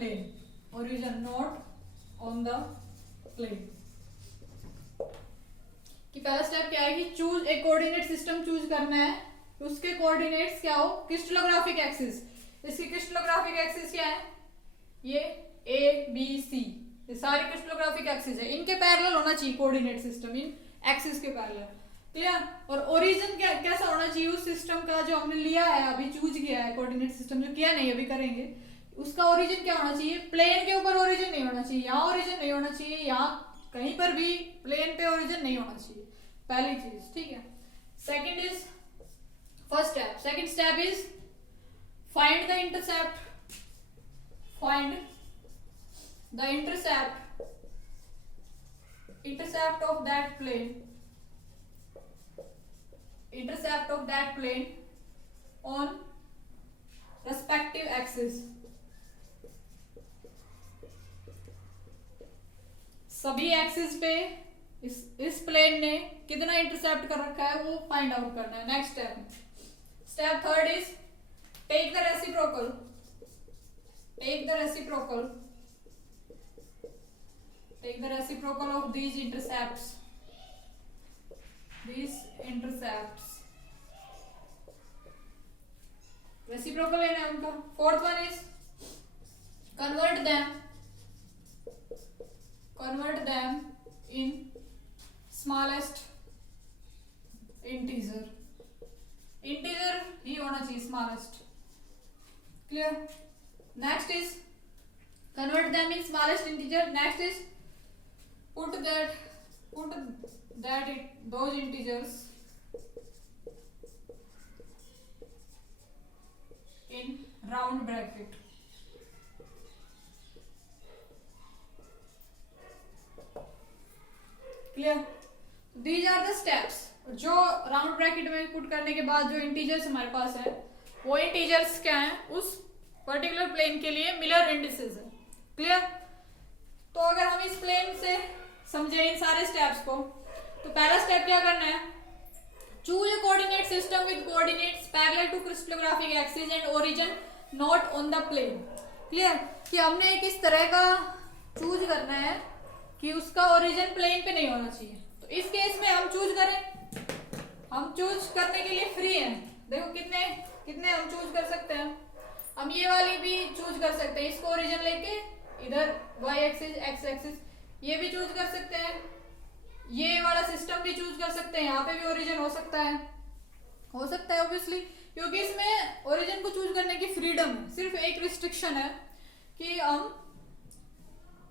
Plane, origin not on the plane. कि पहला step क्या है कि चूज एक कोऑर्डिनेट सिस्टम चूज करना है, उसके कोऑर्डिनेट्स क्या हो, क्रिस्टलोग्राफिक एक्सिस। इसकी क्रिस्टलोग्राफिक एक्सिस क्या है, ये ए बी सी, ये सारे क्रिस्टलोग्राफिक एक्सिस है, इनके पैरेलल होना चाहिए कोऑर्डिनेट सिस्टम, इन एक्सिस के पैरेलल, क्लियर। और ओरिजिन क्या कैसा होना चाहिए उस सिस्टम का जो हमने लिया है, अभी चूज किया है कोऑर्डिनेट सिस्टम, जो किया नहीं अभी करेंगे, उसका ओरिजिन क्या होना चाहिए, प्लेन के ऊपर ओरिजिन नहीं होना चाहिए, यहाँ ओरिजिन नहीं होना चाहिए, यहाँ कहीं पर भी प्लेन पे ओरिजिन नहीं होना चाहिए, पहली चीज, ठीक है। Second is first step, second step is find the intercept, find the intercept of that plane, intercept of that plane on respective axis। सभी एक्सिस पे इस प्लेन ने कितना इंटरसेप्ट कर रखा है वो फाइंड आउट करना है next step. Step third is take the reciprocal, take the reciprocal of these intercepts, reciprocal लेना है उनका। Fourth one is convert them in smallest integer ही होना चाहिए smallest, clear। next is convert them in smallest integer, next is put those integers in round bracket, clear। these are the steps। जो round bracket में put करने के बाद जो integers हमारे पास है वो इंटीजर्स क्या है, उस पर्टिकुलर प्लेन के लिए मिलर इंडिसेस है, क्लियर। तो अगर हम इस प्लेन से समझे इन सारे स्टेप्स को, तो पहला स्टेप क्या करना है, choose a coordinate system with coordinates parallel to crystallographic axis and origin not on the plane, clear. कि हमने एक इस तरह का चूज करना है कि उसका ओरिजिन प्लेन पे नहीं होना चाहिए। तो इस केस में हम चूज करें, हम चूज करने के लिए फ्री हैं, देखो कितने कितने हम चूज कर सकते हैं। हम ये वाली भी चूज कर सकते हैं, इसको ओरिजिन लेके इधर y एक्सिस x एक्सिस ये भी चूज कर सकते हैं, ये वाला सिस्टम भी चूज कर सकते हैं, यहाँ पे भी ओरिजिन हो सकता है ऑब्वियसली, क्योंकि इसमें ओरिजिन को चूज करने की फ्रीडम है। सिर्फ एक रिस्ट्रिक्शन है कि हम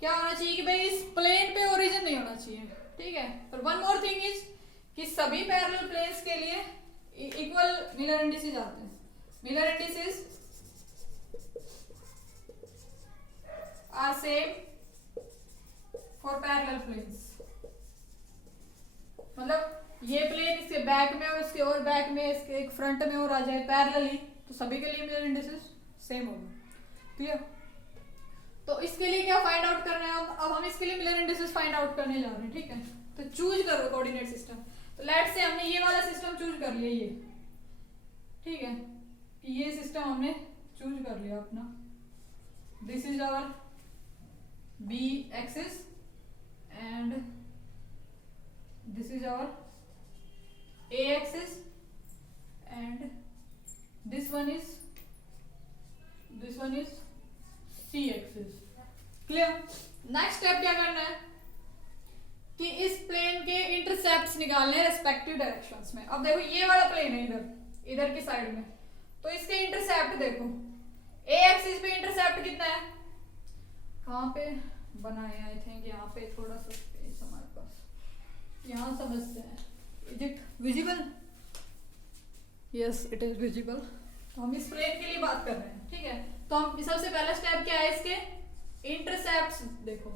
क्या होना चाहिए कि भाई इस प्लेन पे ओरिजिन नहीं होना चाहिए, ठीक है। पर वन मोर थिंग इज कि सभी पैरेलल प्लेन्स के लिए इक्वल मिलर इंडिसेस आते हैं। Miller indices are same for parallel planes, मतलब ये प्लेन इसके बैक में और इसके और बैक में, इसके एक फ्रंट में और आ जाए पैरेलली, तो सभी के लिए मिलर इंडिसेस सेम होगा, क्लियर। तो इसके लिए क्या फाइंड आउट करना है, अब हम इसके लिए मिलर इंडिसेस फाइंड आउट करने जा रहे हैं, ठीक है। तो चूज करो कोऑर्डिनेट सिस्टम। तो लेट्स से हमने ये वाला सिस्टम चूज कर लिया, ये ठीक है, कि ये सिस्टम हमने चूज कर लिया अपना। This is our b axis and this is our a axis and this one is c axis, clear. Next step क्या करना है कि इस प्लेन के इंटरसेप्ट्स निकालने हैं रेस्पेक्टिव डायरेक्शंस में। अब देखो ये वाला प्लेन है इधर की साइड में, तो इसके इंटरसेप्ट देखो, ए एक्सिस पे इंटरसेप्ट कितना है, कहाँ पे बनाए, आई थिंक यहाँ पे थोड़ा सा स्पेस हमारे पास, यहाँ समझते हैं। Is it visible? Yes it is visible. तो हम इस प्लेन के लिए बात कर रहे हैं, ठीक है। तो हम सबसे पहला स्टेप क्या है, इसके इंटरसेप्ट्स देखो,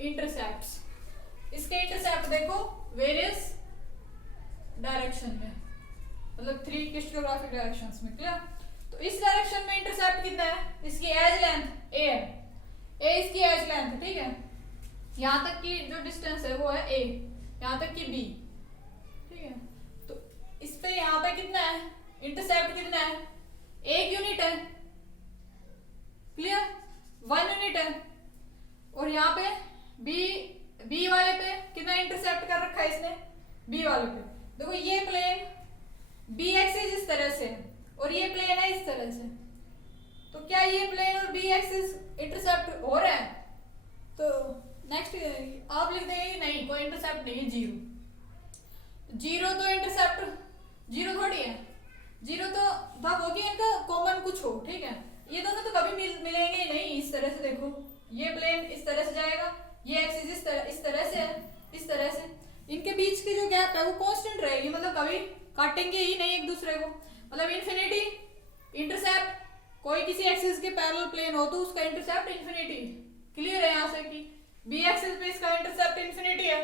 इंटरसेप्ट्स, इसके इंटरसेप्ट देखो वेरियस डायरेक्शन में, मतलब 3 क्रिस्टलोग्राफिक डायरेक्शंस में, क्लियर। तो इस डायरेक्शन में इंटरसेप्ट कितना है, इसकी एज लेंथ ए है, ए इसकी एज लेंथ, ठीक है। यहाँ तक की जो डिस्टेंस है वो है ए, यहाँ तक की बी, ठीक है। तो इस पे यहाँ पे कितना है इंटरसेप्ट, कितना है, 1 यूनिट है, क्लियर। 1 यूनिट है, और यहाँ पे बी वाले पे कितना इंटरसेप्ट कर रखा है इसने, बी वाले पे। देखो ये प्लेन बी एक्सिस इस तरह से है और ये प्लेन है इस तरह से, तो क्या ये प्लेन और बी एक्सिस इंटरसेप्ट हो रहा है? तो नेक्स्ट आप लिख देंगे नहीं, कोई इंटरसेप्ट नहीं है, जीरो तो इंटरसेप्ट जीरो थोड़ी है, जीरो तो तब होगी इनका कॉमन कुछ हो, ठीक है। ये दोनों तो कभी मिलेंगे ही नहीं। इस तरह से देखो, ये प्लेन इस तरह से जाएगा, ये एक्सिस इस तरह से है, इस तरह से, इनके बीच की जो गैप है वो कांस्टेंट रहेगी, मतलब कभी काटेंगे ही नहीं एक दूसरे को, मतलब इन्फिनिटी इंटरसेप्ट। कोई किसी एक्सिस के पैरेलल प्लेन हो तो उसका इंटरसेप्ट इन्फिनिटी। क्लियर है यहाँ से कि बी एक्सिस पे इसका इंटरसेप्ट इन्फिनिटी है।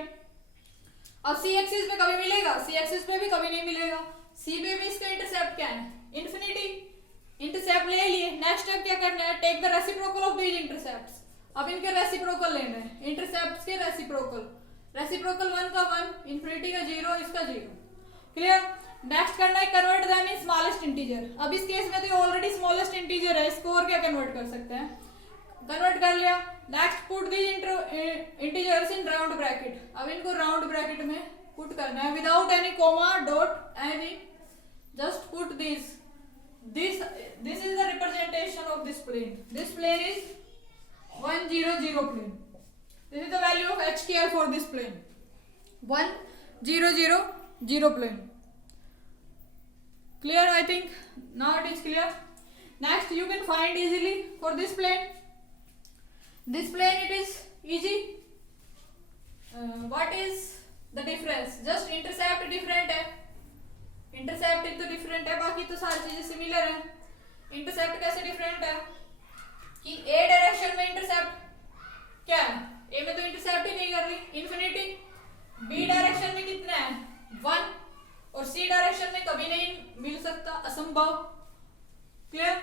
अब सी एक्सिस पे कभी मिलेगा, सी एक्सिस पे भी कभी नहीं मिलेगा, सी पे भी इसका इंटरसेप्ट क्या है, इन्फिनिटी। इंटरसेप्ट ले लिए, नेक्स्ट स्टेप क्या करना है, take the reciprocal of these intercepts. अब इनके रेसिप्रोकल लेना है, इंटरसेप्ट्स के रेसिप्रोकल। रेसिप्रोकल 1 का 1, इन्फिनिटी का 0, इसका 0। क्लियर। नेक्स्ट करना है convert them in smallest integer. अब इस केस में तो ऑलरेडी स्मॉलेस्ट इंटीजर है, इसको और क्या कन्वर्ट कर सकते हैं, कन्वर्ट कर लिया। Next put these integers in round bracket. अब इनको राउंड ब्रैकेट में पुट करना है without any comma dot any, just put this is the representation of this plane. This plane is 1 0 0 plane. This is the value of h care for this plane, 1 0 0 0 plane. Clear? I think now it is clear. Next you can find easily for this plane. This plane it is easy. What is the difference? Just intercept different है, intercept तो different है, बाकी तो सारी चीजें similar है। Intercept कैसे different है कि ए डायरेक्शन में इंटरसेप्ट क्या है, ए में तो इंटरसेप्ट ही नहीं कर रही इन्फिनिटी, बी डायरेक्शन में कितना है 1, और सी डायरेक्शन में कभी नहीं मिल सकता, असंभव। क्लियर।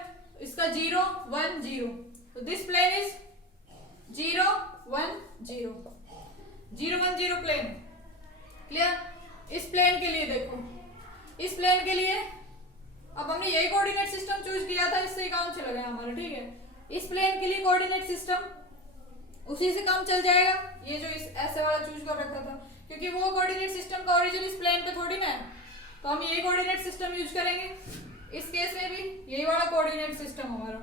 इसका 0 1 0, तो this plane is 0 1 0 0 1 0 plane. Clear. इस प्लेन के लिए देखो, इस प्लेन के लिए अब हमने यही कोऑर्डिनेट सिस्टम चूज किया था, इससे ही काम चला गया हमारा, ठीक है। इस प्लेन के लिए कोऑर्डिनेट सिस्टम उसी से काम चल जाएगा, ये जो इस ऐसे वाला चूज कर रखा था, क्योंकि वो कोऑर्डिनेट सिस्टम का ओरिजिन इस प्लेन पे थोड़ी ना है, तो हम यही कोऑर्डिनेट सिस्टम यूज करेंगे। इस केस में भी यही वाला कोऑर्डिनेट सिस्टम हमारा।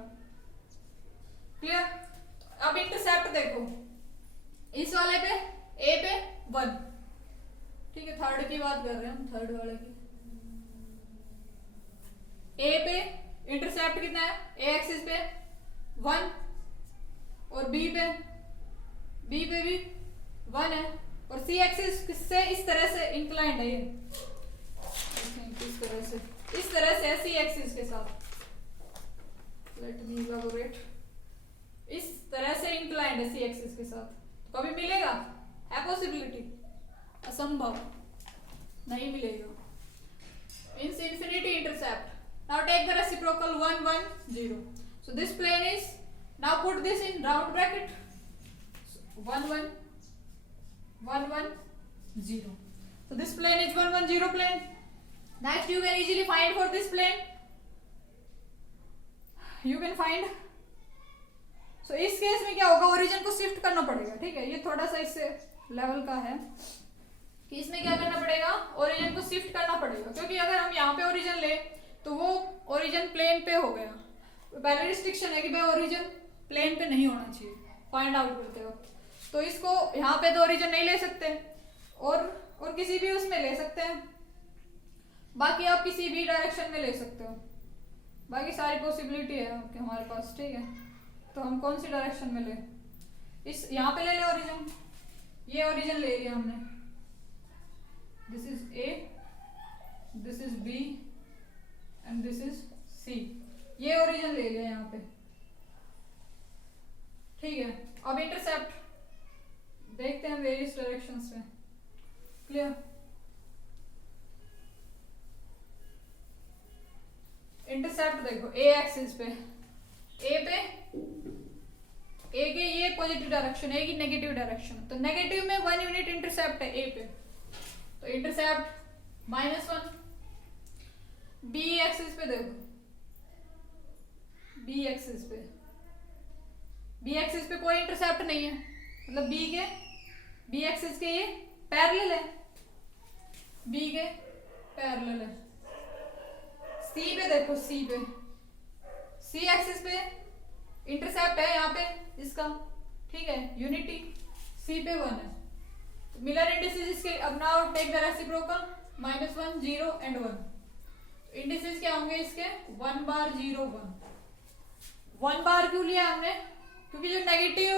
क्लियर। अब इंटरसेप्ट देखो, इस वाले पे ए पे 1, ठीक है, थर्ड की बात कर रहे हैं हम, थर्ड वाले की। ए पे इंटरसेप्ट कितना है, ए एक्सिस पे 1, और बी पे भी 1 है, और सी एक्सिस किससे इस तरह से इंक्लाइंड है, ये इस तरह से सी एक्सिस के साथ, लेट मी इलैबोरेट, इस तरह से इंक्लाइंड है सी एक्सिस के साथ, तो कभी मिलेगा, है पॉसिबिलिटी, असंभव, नहीं मिलेगा। Means infinity intercept. Now take the reciprocal 1 1 0. So this plane is, now put this in round bracket, 1 1 1 1 0. So this plane is 1 1 0 plane. Next you can easily find for this plane, you can find, so इस case में क्या होगा, origin को shift करना पड़ेगा, ठीक है। ये थोड़ा सा इससे लेवल का है कि इसमें क्या करना पड़ेगा, ओरिजिन को शिफ्ट करना पड़ेगा, क्योंकि अगर हम यहाँ पे ओरिजिन ले तो वो ओरिजिन प्लेन पे हो गया, पहले रिस्ट्रिक्शन है कि भाई ओरिजिन प्लेन पे नहीं होना चाहिए फाइंड आउट करते वक्त, तो इसको यहाँ पे तो ओरिजिन नहीं ले सकते, और किसी भी उसमें ले सकते हैं, बाकी आप किसी भी डायरेक्शन में ले सकते हो, बाकी सारी पॉसिबिलिटी है आपके हमारे पास, ठीक है। तो हम कौन सी डायरेक्शन में ले, इस यहाँ पे ले ले ओरिजिन, ये ओरिजिन ले लिया हमने, this is a, this is b and this is c, ये ओरिजिन ले लिया यहाँ पे, ठीक है। अब इंटरसेप्ट देखते हैं वेरियस डायरेक्शंस में। क्लियर। इंटरसेप्ट देखो ए एक्सिस पे, ए पे, ए के ये पॉजिटिव डायरेक्शन, ए की नेगेटिव डायरेक्शन, तो नेगेटिव में 1 यूनिट इंटरसेप्ट है ए पे, तो इंटरसेप्ट -1। बी एक्सिस पे देखो, बी एक्सिस पे बी एक्सिस पे कोई इंटरसेप्ट नहीं है, मतलब बी एक्सिस के ये पैरेलल है, बी के पैरेलल है। सी पे देखो, सी एक्सिस पे इंटरसेप्ट है यहाँ पे इसका, ठीक है, यूनिटी, सी पे 1 है। मिलर इंडिसेस इसके, अब now take the reciprocal, -1 0 and 1। Indices क्या होंगे इसके, 1 बार 0 1। 1 बार क्यों लिया हमने, क्योंकि जो नेगेटिव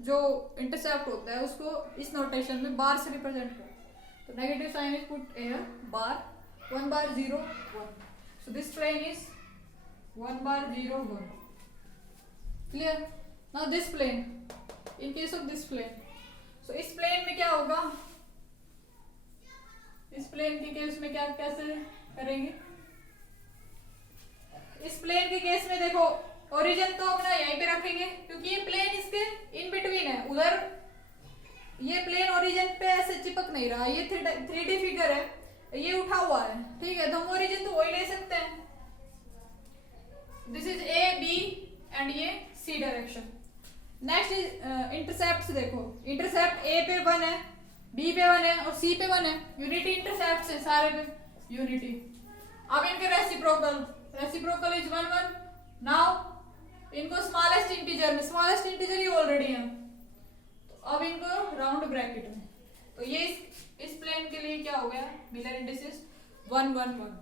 जो इंटरसेप्ट होता है उसको इस नोटेशन में बार से रिप्रेजेंट करते हैं, तो negative sign is put here bar, 1 bar 0 1। So this plane is 1 bar 0 1। Clear? Now this plane, in case of this plane, so इस प्लेन में क्या होगा, इस प्लेन के केस में क्या कैसे करेंगे, इस प्लेन के केस में देखो ओरिजिन तो अपना यहीं पे रखेंगे क्योंकि ये प्लेन इसके इन बिटवीन है, उधर ये प्लेन ओरिजिन पे ऐसे चिपक नहीं रहा, ये 3D फिगर है, ये उठा हुआ है, ठीक है, तो हम ओरिजिन तो वही ले सकते हैं। This is a b and ये c direction. Next is intercept, देखो इंटरसेप्ट ए पे 1 है, बी पे 1 है और सी पे 1 है, यूनिटी इंटरसेप्ट है सारे पे, यूनिटी। अब इनके रेसिप्रोकल इज 1 1। नाउ इनको स्मॉलेस्ट इंटीजर में, स्मॉलेस्ट इंटीजर ही ऑलरेडी है, तो अब इनको राउंड ब्रैकेट में, तो ये इस प्लेन के लिए क्या हो गया, मिलर इंडिसेस 1 1 1।